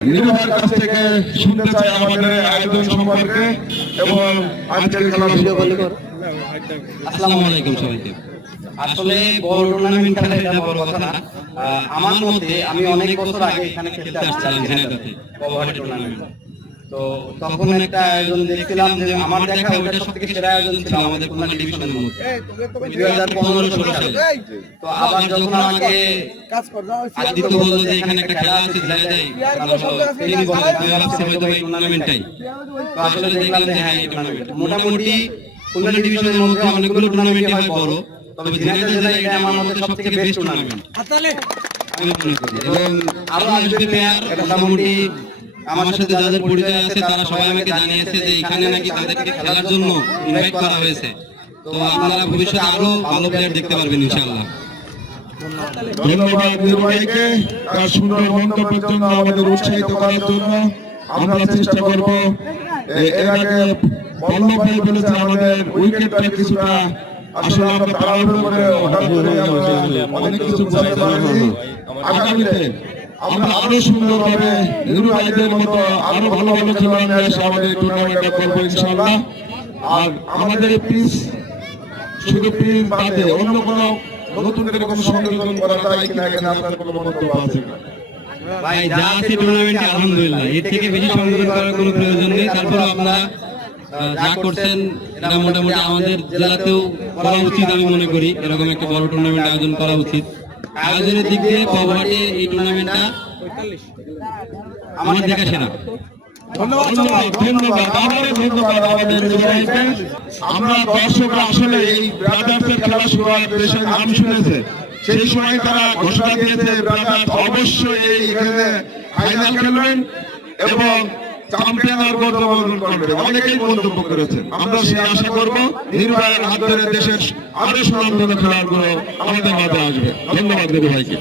নিরুভাইয়ের কাছ থেকে শুনতে চাই আমাদের আয়োজন সম্পর্কে এবং আজকের খেলা ভিডিও কল কর। আসসালামু আলাইকুম সবাইকে। আসলে বড় টুর্নামেন্ট খেলা এটা বড় কথা না। আমার মতে আমি অনেক বছর আগে এখানে খেলতে আসছিলাম ঝিনাইদহে কবাডি টুর্নামেন্ট। তো তখন একটা আয়োজন দেখছিলাম যে আমার দেখা ওটা সবথেকে সেরা আয়োজন ছিল আমাদের খুলনা ডিভিশনের মধ্যে 2015-16 সালে। তো আবার যখন আমাকে আদিত্য বলল যে এখানে একটা খেলা আছে ঝিনাইদহে, তিনি বললেন আমি ভাবছি হয়তো এই টুর্নামেন্টটাই। তো আসলে দেখলাম যে হ্যাঁ এই টুর্নামেন্ট মোটামুটি খুলনা ডিভিশনের মধ্যে অনেকগুলো টুর্নামেন্টই হয় বড়, তবে ঝিনাইদহ জেলায় এটা আমার মতে সবথেকে বেস্ট টুর্নামেন্ট আমি মনে করি। এবং আরো আসবে প্লেয়ার মোটামুটি আমার সাথে যাদের পরিচয় আছে তারা সবাই আমাকে জানিয়েছে যে এখানে নাকি তাদেরকে খেলার জন্য ইনভাইট করা হয়েছে। তো আপনারা ভবিষ্যতে আরো ভালো প্লেয়ার দেখতে পারবেন ইনশাআল্লাহ। ধন্যবাদ নিরুভাইকে তার সুন্দর মন্তব্যের জন্য, আমাদের উৎসাহিত করার জন্য। আমরা চেষ্টা করব এর আগে পল্লব ভাই বলেছে আমাদের উইকেটটা কিছুটা আসলে আমরা তাড়াহুড়ো করে হঠাৎ করে অনেক কিছু বুঝতে পারিনি। আগামীতে আমরা আরো সুন্দরভাবে নিরুভাইদের মতো আরো ভালো ভালো খেলোয়াড় নিয়ে এসে আমাদের টুর্নামেন্টটা করবো ইনশাআল্লাহ। আর আমাদের পিচ শুধু পিচ বাদে অন্য কোনো নতুন এরকম সংযোজন করা যায় কিনা এখানে আপনার কোনো মন্তব্য আছে কিনা? ভাই যা আছে টুর্নামেন্টে আলহামদুলিল্লাহ, এর থেকে বেশি সংযোজন করার কোনো প্রয়োজন নেই। তারপরে আপনারা যা করছেন এটা মোটামুটি আমাদের জেলাতেও করা উচিত আমি মনে করি। এরকম একটা বড় টুর্নামেন্ট আয়োজন করা উচিত। আয়োজনের দিক দিয়ে কবাডি এই টুর্নামেন্টটা আমার দেখা সেরা। আমরা দর্শকরা আসলে এই ব্রাদার্সের খেলা শুরু হওয়ার দেশের নাম শুনেছে, সেই সময় তারা ঘোষণা দিয়েছে ব্রাদার্স অবশ্যই এইখানে ফাইনাল খেলবেন এবং চ্যাম্পিয়নের গৌরব করবে। অনেকেই মন্তব্য করেছেন, আমরা সেই আশা করব নির্বাহের হাত ধরে দেশের আরো সুনামধন্য খেলাগুলো আমাদের মাঝে আসবে। ধন্যবাদ দেবী ভাইকে।